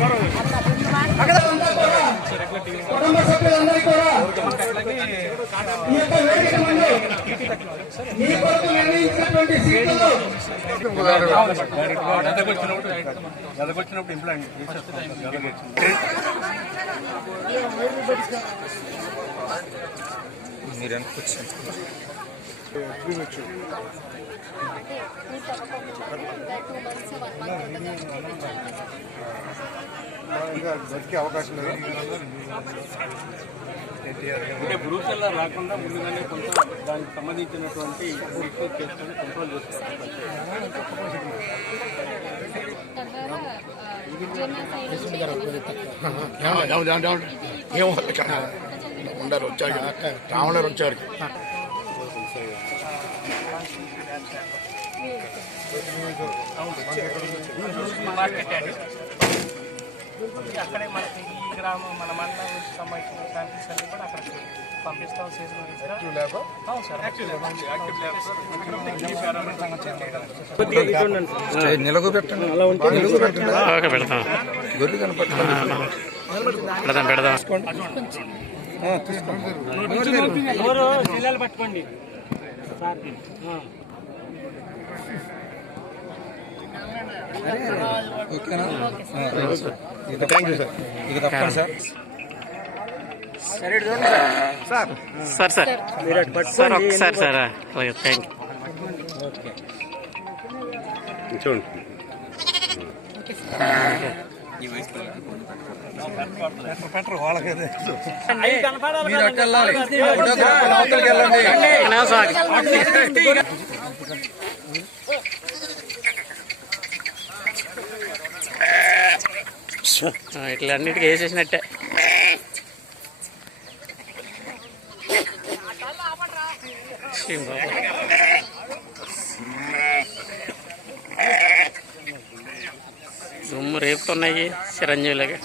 అక్కడ అంతా కుటుంబ సభ్యులందరికీ కూడా ఈ యొక్క వేదిక ముందు మీ కొరకు నిర్ణయించినటువంటి సీట్లలో మీరెంత చేయని ఎవరు అంటే బ్రూసెల్లా రాకుండా ముందుగానే కొంచెం దానికి సంబంధించినటువంటి రిక్వెస్ట్ చేసుకొని కంట్రోల్ చేసుకోవాలి ఉండరు వచ్చారు రావణర్ వచ్చారు అక్కడే మనకి ఈ గ్రామం మన మండలం సంబంధించిన శాంపిల్స్ అన్ని కూడా అక్కడ పంపిస్తాం నిలగు పెట్టండి నిలుగు పెట్టండి కనపడుతుంది పెడదాం సార్. సార్. సార్. సార్. అలాగే థ్యాంక్ యూ చూడండి. ఇట్లా అన్నిటికీ వేసేసినట్టే దుమ్ము రేపుతున్నాయి చిరంజీవులగా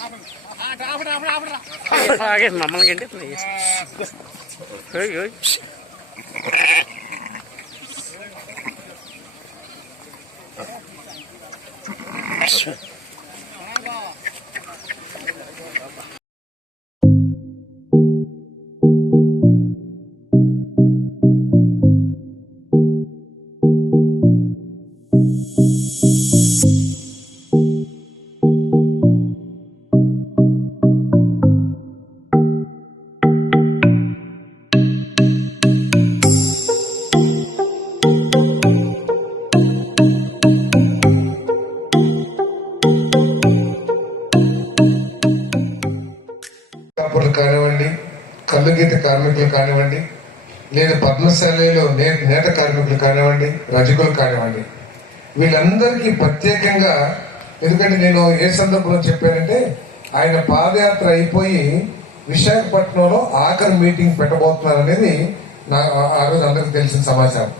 ಹಾಗೆ ಮಮ್ಮಲ್ಗೆ ಹೇಗೆ Sure. కళ్ళు కార్మికులు కానివ్వండి లేదా పద్మశాలలో నేత కార్మికులు కానివ్వండి రజకులు కానివ్వండి వీళ్ళందరికీ ప్రత్యేకంగా ఎందుకంటే నేను ఏ సందర్భంలో చెప్పానంటే ఆయన పాదయాత్ర అయిపోయి విశాఖపట్నంలో ఆఖరి మీటింగ్ పెట్టబోతున్నారు అనేది నా ఆ- రోజు అందరికి తెలిసిన సమాచారం.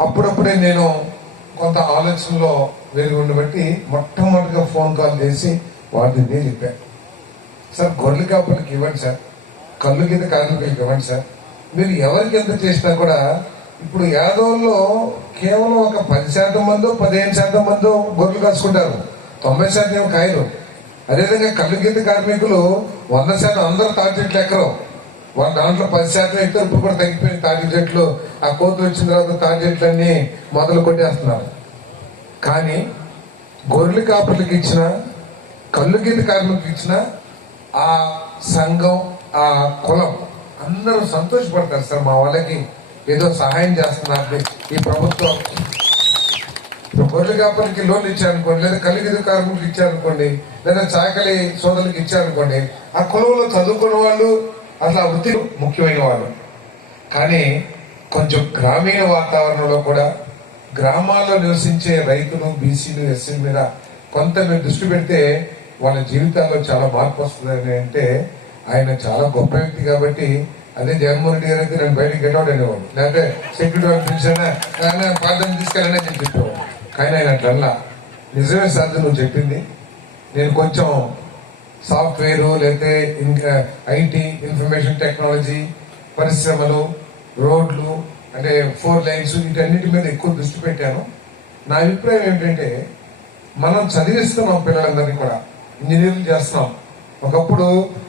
అప్పుడప్పుడే నేను కొంత ఆలోచనలో వెలుగు ఉండబట్టి మొట్టమొదటిగా ఫోన్ కాల్ చేసి వాటిని చెప్పాను సార్ గొర్రెల కాపులకి ఇవ్వండి సార్. కళ్ళు కింద కాలిపోయింది ఇవ్వండి సార్. మీరు ఎవరికి ఎంత చేసినా కూడా ఇప్పుడు యాదవుల్లో కేవలం ఒక పది శాతం మందో పదిహేను శాతం మందో గొర్రెలు కాసుకుంటారు. తొంభై శాతం ఏమో కాయలు. అదేవిధంగా కళ్ళు కింద కార్మికులు వంద శాతం అందరూ తాటిట్లు ఎక్కరు. వాళ్ళ దాంట్లో పది శాతం ఎక్కువ ఇప్పుడు కూడా తగ్గిపోయిన తాటి చెట్లు ఆ కోతులు వచ్చిన తర్వాత తాటి చెట్లన్నీ మొదలు కొట్టేస్తున్నారు. కానీ గొర్రెలు కాపులకి ఇచ్చిన కళ్ళు కింద కార్మికులకు ఇచ్చిన ఆ సంఘం ఆ కులం. అందరూ సంతోషపడతారు సార్ మా వాళ్ళకి. ఏదో సహాయం చేస్తున్నారు ఈ ప్రభుత్వం. ఇప్పుడు గొర్రెల కాపరికి లోన్లు ఇచ్చారనుకోండి లేదా కళ్ళు కార్మికులకు ఇచ్చారనుకోండి లేదా చాకలి సోదరులకు ఇచ్చారనుకోండి ఆ కులంలో చదువుకున్న వాళ్ళు అసలు ఆ వృత్తి ముఖ్యమైన వాళ్ళు. కానీ కొంచెం గ్రామీణ వాతావరణంలో కూడా గ్రామాల్లో నివసించే రైతులు బీసీలు ఎస్సీల మీద కొంత మీరు దృష్టి పెడితే వాళ్ళ జీవితాల్లో చాలా మార్పు వస్తుందని అంటే ఆయన చాలా గొప్ప వ్యక్తి కాబట్టి అదే జగన్మోహన్ రెడ్డి గారు అయితే నేను బయటకు గెటౌట్ అనేవాడు. లేకపోతే సెక్యూరిటీ పంపించానా పాత్ర తీసుకెళ్ళని నేను చెప్పేవాడు. కానీ ఆయన అట్లా నిజమే సార్ నువ్వు చెప్పింది. నేను కొంచెం సాఫ్ట్వేర్ లేకపోతే ఇంకా ఐటీ ఇన్ఫర్మేషన్ టెక్నాలజీ పరిశ్రమలు రోడ్లు అంటే ఫోర్ లైన్స్ వీటన్నిటి మీద ఎక్కువ దృష్టి పెట్టాను. నా అభిప్రాయం ఏంటంటే మనం చదివిస్తున్నాం పిల్లలందరినీ కూడా. ఇంజనీరింగ్ చేస్తున్నాం. ఒకప్పుడు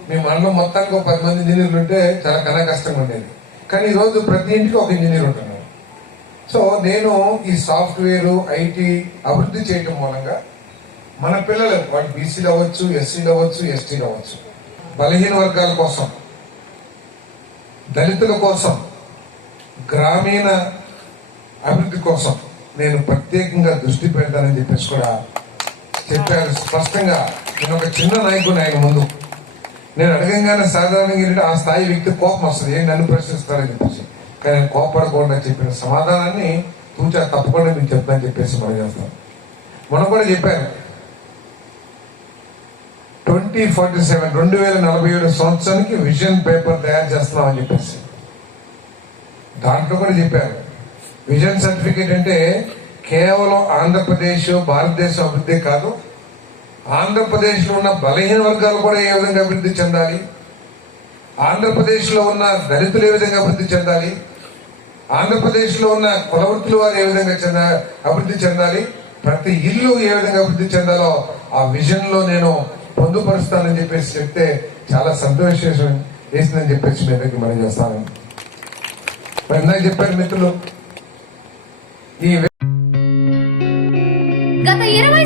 మీ మనలో మొత్తానికి ఒక పది మంది ఇంజనీర్లు ఉంటే చాలా కన కష్టంగా ఉండేది. కానీ ఈరోజు ప్రతి ఇంటికి ఒక ఇంజనీర్ ఉంటున్నాను సో నేను ఈ సాఫ్ట్వేర్ ఐటీ అభివృద్ధి చేయటం మూలంగా మన పిల్లలు వాళ్ళు బీసీలు అవ్వచ్చు ఎస్సీలు అవ్వచ్చు ఎస్టీలు అవ్వచ్చు బలహీన వర్గాల కోసం దళితుల కోసం గ్రామీణ అభివృద్ధి కోసం నేను ప్రత్యేకంగా దృష్టి పెడతానని చెప్పేసి కూడా చెప్పారు స్పష్టంగా. నేను ఒక చిన్న నాయకుడు ఆయన ముందు. నేను అడగంగానే సాధారణంగా ఏంటంటే ఆ స్థాయి వ్యక్తి కోపం వస్తుంది. ఏం నన్ను ప్రశ్నిస్తారని చెప్పేసి. కానీ ఆయన కోపడకుండా చెప్పిన సమాధానాన్ని తూచా తప్పకుండా మీకు చెప్తానని చెప్పేసి మనం చేస్తాం. మనం కూడా చెప్పాను. ట్వంటీ ఫార్టీ సెవెన్ రెండు వేల నలభై ఏడు సంవత్సరానికి విజన్ పేపర్ తయారు చేస్తున్నాం అని చెప్పేసి. దాంట్లో కూడా చెప్పారు. విజన్ సర్టిఫికేట్ అంటే కేవలం ఆంధ్రప్రదేశ్ భారతదేశం అభివృద్ధి కాదు ఆంధ్రప్రదేశ్లో ఉన్న బలహీన వర్గాలు కూడా ఏ విధంగా అభివృద్ధి చెందాలి? ఆంధ్రప్రదేశ్లో ఉన్న దళితులు ఏ విధంగా అభివృద్ధి చెందాలి? ఆంధ్రప్రదేశ్లో ఉన్న కులవృత్తుల వారు ఏ విధంగా చెంద అభివృద్ధి చెందాలి? ప్రతి ఇల్లు ఏ విధంగా అభివృద్ధి చెందాలో ఆ విజన్లో నేను పొందుపరుస్తానని చెప్పేసి చెప్తే చాలా సంతోషం వేసిందని చెప్పేసి మీ దగ్గరికి మనం చేస్తాను. మరి ఇందాక చెప్పారు మిత్రులు ఈ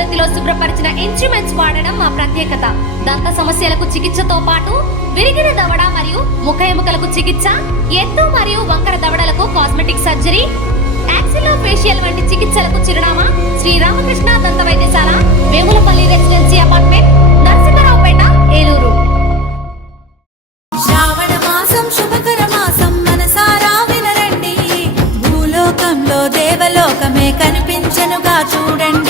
పద్ధతిలో శుభ్రపరిచిన ఇన్స్ట్రుమెంట్స్ వాడడం మా ప్రత్యేకత. దంత సమస్యలకు చికిత్సతో పాటు విరిగిన దవడ మరియు ముఖ ఎముకలకు చికిత్స ఎత్తు మరియు వంకర దవడలకు కాస్మెటిక్ సర్జరీ యాక్సిలో ఫేషియల్ వంటి చికిత్సలకు చిరునామా శ్రీ రామకృష్ణ దంత వైద్యశాల వేములపల్లి రెసిడెన్సీ అపార్ట్మెంట్ నరసింహరావుపేట ఏలూరు. శ్రావణ మాసం శుభకర మాసం మనసారా వినరండి. భూలోకంలో దేవలోకమే కనిపించనుగా చూడండి.